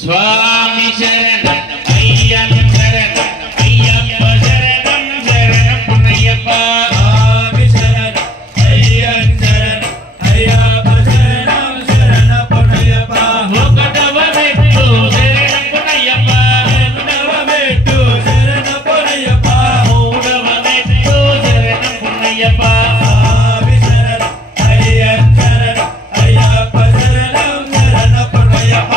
स्वामी शरणम अय्यम शरणम अय्यप्प शरणम शरणम पुनय्यप्प स्वामी शरणम अय्यम शरणम अय्यप्प शरणम शरणम पुनय्यप्प मोकटव मेट्टु शरणम पुनय्यप्प मोकटव मेट्टु शरणम पुनय्यप्प मोकटव मेट्टु शरणम पुनय्यप्प स्वामी शरणम अय्यम शरणम अय्यप्प शरणम शरणम पुनय्यप्प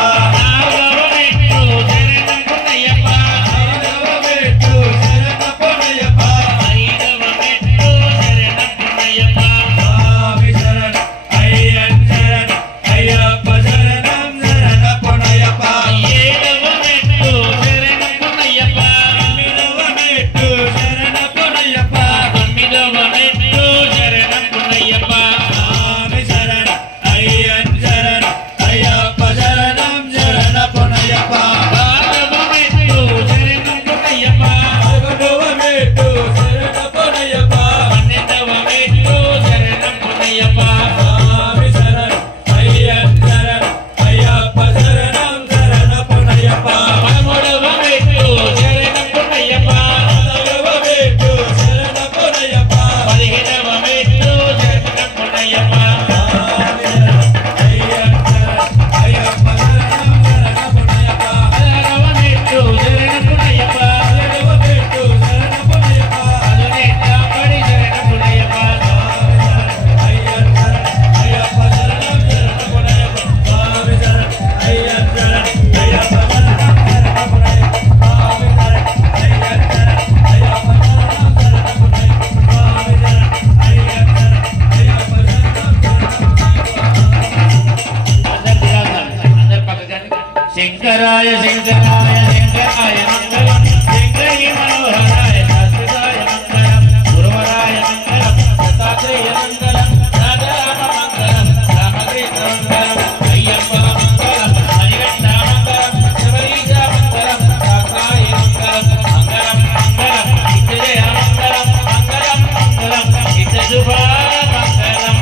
शंकराय शंकराय शंकराय मंगलम शंकरी मनोहराय शास्त्रिकाय मंगलम गुरुवराय मंगलम दत्तात्रेय मंगलम राजाराम मंगलम रामकृष्ण मंगलम अय्यप्प मंगलम हरिकंठ मंगलम शबरीश मंगलम शास्त्राय मंगलम मंगलम मंगलम नित्यजय मंगलम मंगलम मंगलम नित्यशुभाय मंगलम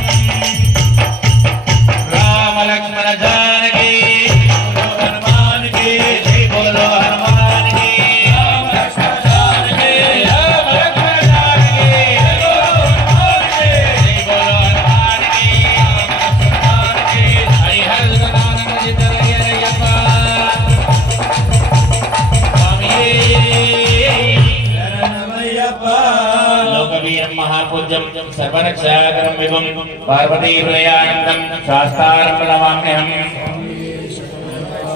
राम लक्ष्मण जानकी महापूज्यम सर्वरक्षाकरं विभुं पार्वती हृदयानंदं शास्तारं प्रणमाम्यहं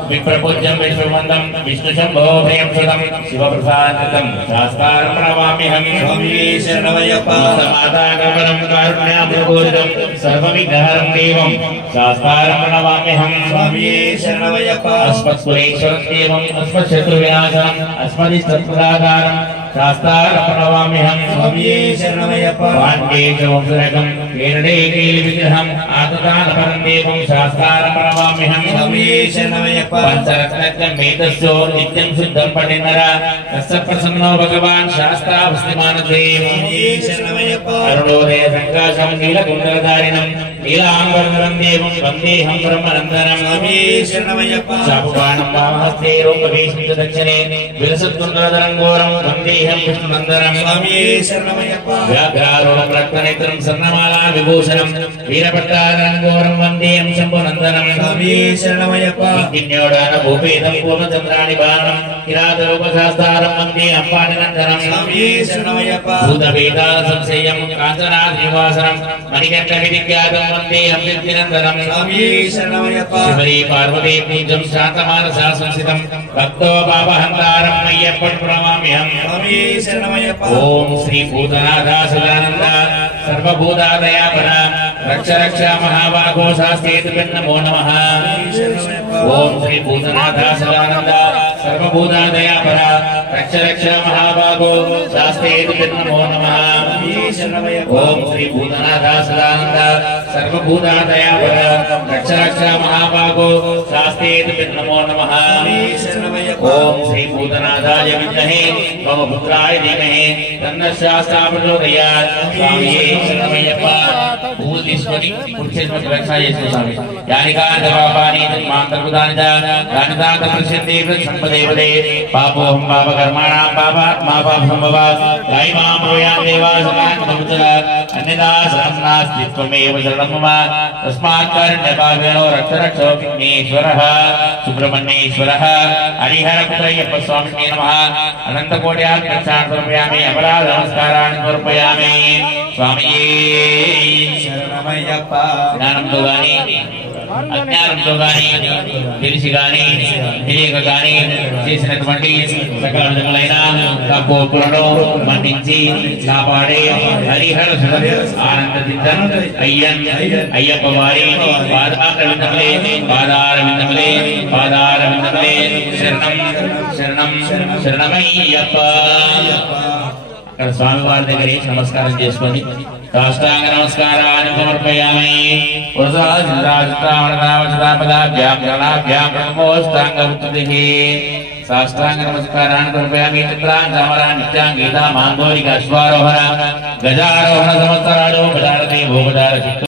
विप्रपूज्यं विश्ववंदं विष्णुशंभो प्रियं सुतं शिवप्रसादितं शास्तारं प्रणमाम्यहं स्वामी शरणमय्यप्प समादाकरं कारुण्यामृतपूरितं सर्वविघ्नहरं देवं शास्तारं प्रणमाम्यहं स्वामी शरणमय्यप्प अस्मत्कुलेश्वरं देवं अस्मत्शत्रुविनाशनं अस्मदिष्टप्रदाकारं शास्तारं प्रणमाम्यहं स्वामी शरणमय्यप्प पाण्डेयवंशरकं केरळेकेलिविग्रहम् आततानपरं देवं शास्तारं प्रणमाम्यहं स्वामी शरणमय्यप्प पंचरत्नकं वेदस्यो नित्यं शुद्धं पठेन्नर तस्य प्रसन्नो भगवान् शास्त्रावस्तिमानदेव स्वामी शरणमय्यप्प अरुणोदय संकाशं नीलकुण्डलधारिणं नीलाम्बरधरं देवं वन्देऽहं ब्रह्मनन्दनं स्वामी शरणमय्यप्प शापुकाणं वामहस्ते रूपभीष्टं च दक्षिणे विलसत्कुण्डलधरं घोरं वन्देऽहं विष्णुनन्दनं स्वामी शरणमय्यप्प व्याघ्रारूढं रक्तनेत्रं स्वर्णमाला विभूषणं वीरभट्टाधरं घोरं वन्देऽहं शम्भुनन्दनं स्वामी शरणमय्यप्प किन्योडान भूपेदं पूर्णचन्द्राणि बाणं किरातरूपशास्तारं वन्देऽहं पाणिनन्दनं स्वामी शरणमय्यप्प भूतवेदाल संशयं काञ्चनाद्रिवासनं मणिकण्ठविधिज्ञातं वन्देऽहं सिद्धिनन्दनं स्वामी शरणमय्यप्प श्री पार्वती पूज्यं शान्तमानसा संस्थितं भक्तो पापहन्तारं मय्यप्पं प्रणमाम्यहं स्वामी शरणमय्यप्प ओम श्री भूतनाथासदानन्द सर्वभूतादयापन रक्ष रक्ष महाबाहो शास्त्रेतुभ्यो नमो नमः ओम श्री भूतनाथासदानन्द सर्वभूतादयापर रक्ष रक्ष महाभागो शास्त्रेति नमो नमः ओम श्री भूतनाथ सदानंद सर्वभूतादयापर रक्ष रक्ष महाभागो शास्त्रेति नमो नमः ओम श्री भूतनाथाय विद्महे मम पुत्राय धीमहि तन्नः शास्त्रा प्रचोदयात् स्वामी शरणमय्यप्पा भूतीश्वरी पुरुषेश्वरी रक्षा येषु स्वामी यानिकानि पापानि तन्मान्तर्भूतानि च तानि तानि प्रसिद्धि संपदेवदे पापोऽहं पापकर्माणां पापात्मा पापसम्भवात् दैवां ब्रूयां देवासनान्मुचर अन्यथा शरणं नास्ति त्वमेव शरणं मम तस्मात् कारुण्यभावेनो रक्ष रक्षो विघ्नेश्वरः सुब्रह्मण्येश्वरः हरिहरपुत्रय्यप्प स्वामिने नमः अनन्तकोट्यात् प्रक्षान् समर्पयामि अपराध नमस्कारान् समर्पयामि स्वामी शरणमय्यप्प ज्ञानंतो गानी अज्ञाనంతో గాని తెలిసి గాని తెలియక గాని చేసినటువంటి సకల విధములైన తప్పులను మన్నించి కాపాడే హరిహర ఆనంద చిత్తన్ అయ్యప్ప వారి పాదారవిందములే శరణం శరణం శరణమయ్యప్ప అక్కడ స్వామివారి దగ్గర నమస్కారం చేసుకొని సాష్టాంగ నమస్కారాన్ని సమర్పయామి సాష్టాంగ నమస్కారాన్ని సమర్పయామి నిత్యాం గీతా మాంగోలిక అశ్వారోహణ గజారోహణ సంవత్సరాలు